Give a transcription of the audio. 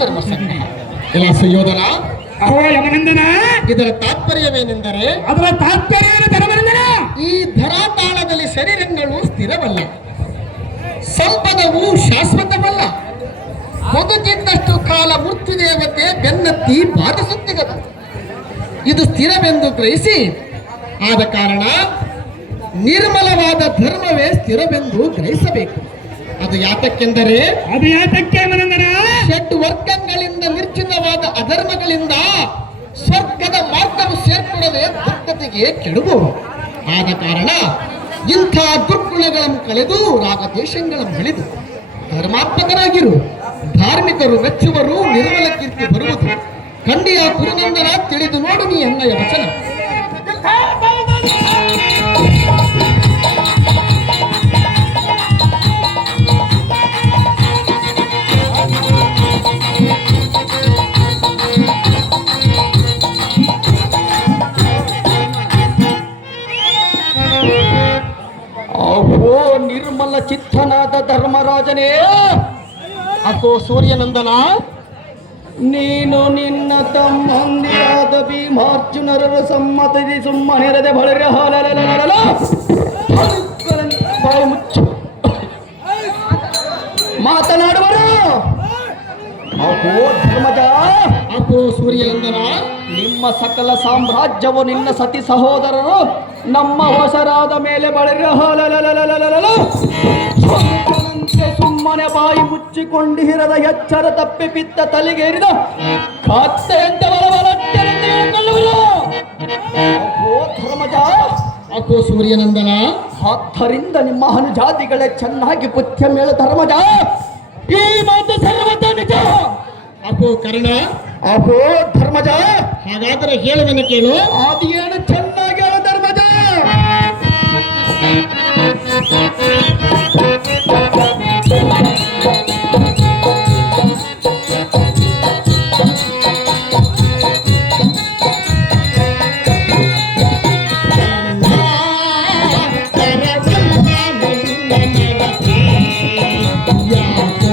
ಧರ್ಮ ಸಂಗ್ರಹ. ಇಲ್ಲ ಸುಯೋಧನ, ಅಹೋ ಯಮನಂದನ, ಇದರ ತಾತ್ಪರ್ಯವೇನೆಂದರೆ, ಅದರ ತಾತ್ಪರ್ಯ ಧರ್ಮನಂದನ, ಈ ಧರಾತಾಳದಲ್ಲಿ ಶರೀರಗಳು ಸ್ಥಿರವಲ್ಲ, ಸಂಪದವು ಶಾಶ್ವತವಲ್ಲ. ಬದುಕಿದ್ದಷ್ಟು ಕಾಲ ಮೃತ್ಯು ದೇವತೆ ಬೆನ್ನತ್ತಿ ಬಾಧಿಸುತ್ತಿಗದು. ಇದು ಸ್ಥಿರವೆಂದು ಗ್ರಹಿಸಿ, ಆದ ಕಾರಣ ನಿರ್ಮಲವಾದ ಧರ್ಮವೇ ಸ್ಥಿರವೆಂದು ಗ್ರಹಿಸಬೇಕು. ಅದು ಯಾತಕ್ಕೆಂದರೆ, ಅದು ಯಾತಕ್ಕೆ ಯಮನಂದನ? ಷಡ್ ವರ್ಗಗಳಿಂದ ನಿರ್ಚಿತವಾದ ಅಧರ್ಮಗಳಿಂದ ಸ್ವರ್ಗದ ಮಾರ್ಗವು ಸೇರ್ಪಡದೆ ದುರ್ಗತಿಗೆ ಕೆಡುವುದು. ಆದ ಕಾರಣ ಇಂಥ ದುರ್ಗುಣಗಳನ್ನು ಕಳೆದು ರಾಗದೇಶಗಳನ್ನು ಬೆಳೆದು ಧರ್ಮಾತ್ಮಕರಾಗಿರು. ಧಾರ್ಮಿಕರು ಮೆಚ್ಚುವರು, ನಿರ್ಮಲ ಕೀರ್ತಿ ಬರುವುದು. ಖಂಡಿಯ ಕುರುನಂದನ, ತಿಳಿದು ನೋಡು ನೀ ಅನ್ನಯ ವಚನ. ಅಹೋ ನಿರ್ಮಲ ಚಿತ್ತನಾದ ಧರ್ಮರಾಜನೇ, ಅಕೋ ಸೂರ್ಯನಂದನ, ನೀನು ನಿನ್ನ ತಮ್ಮಂದಿರಾದ ಭೀಮಾರ್ಜುನರ ಸಮ್ಮತಿ ಸುಮ್ಮನಿರದೆ ಬಳಿರ ಬಾಯಿ ಮುಚ್ಚು ಮಾತನಾಡುವರು. ಅಹೋ ಧರ್ಮಜ, ಅಕೋ ಸೂರ್ಯನಂದನ, ನಿಮ್ಮ ಸಕಲ ಸಾಮ್ರಾಜ್ಯವು ನಿನ್ನ ಸತಿ ಸಹೋದರರು ನಮ್ಮ ವಶರಾದ ಮೇಲೆ ಬಳಿರ ಸುಮ್ಮನೆ ಬಾಯಿ ಮುಚ್ಚಿಕೊಂಡು ಹಿರದ ಎಚ್ಚರ ತಪ್ಪಿ ಬಿತ್ತ ತಲೆಗೇರಿದ ಕತ್ತೆಯಂತೆ ಧರ್ಮಜ. ಅಕೋ ಸೂರ್ಯನಂದನ, ಆದ್ದರಿಂದ ನಿಮ್ಮ ಅನುಜಾತಿಗಳೇ ಚೆನ್ನಾಗಿ ಪುಥ್ಯ ಮೇಳ ಧರ್ಮಜ. ಈ ಮಾತು ಸರ್ವತ ನಿಜ. ಅಕೋ ಕರ್ಣ, ಅಹೋ ಧರ್ಮಜ, ಹಾಗಾದರೆ ಹೇಳುವನು ಕೇಳು. ಆದಿಯೇನು ಚೆನ್ನಾಗಿ ಹೇಳು ಧರ್ಮಜ. ಯಾಕೋ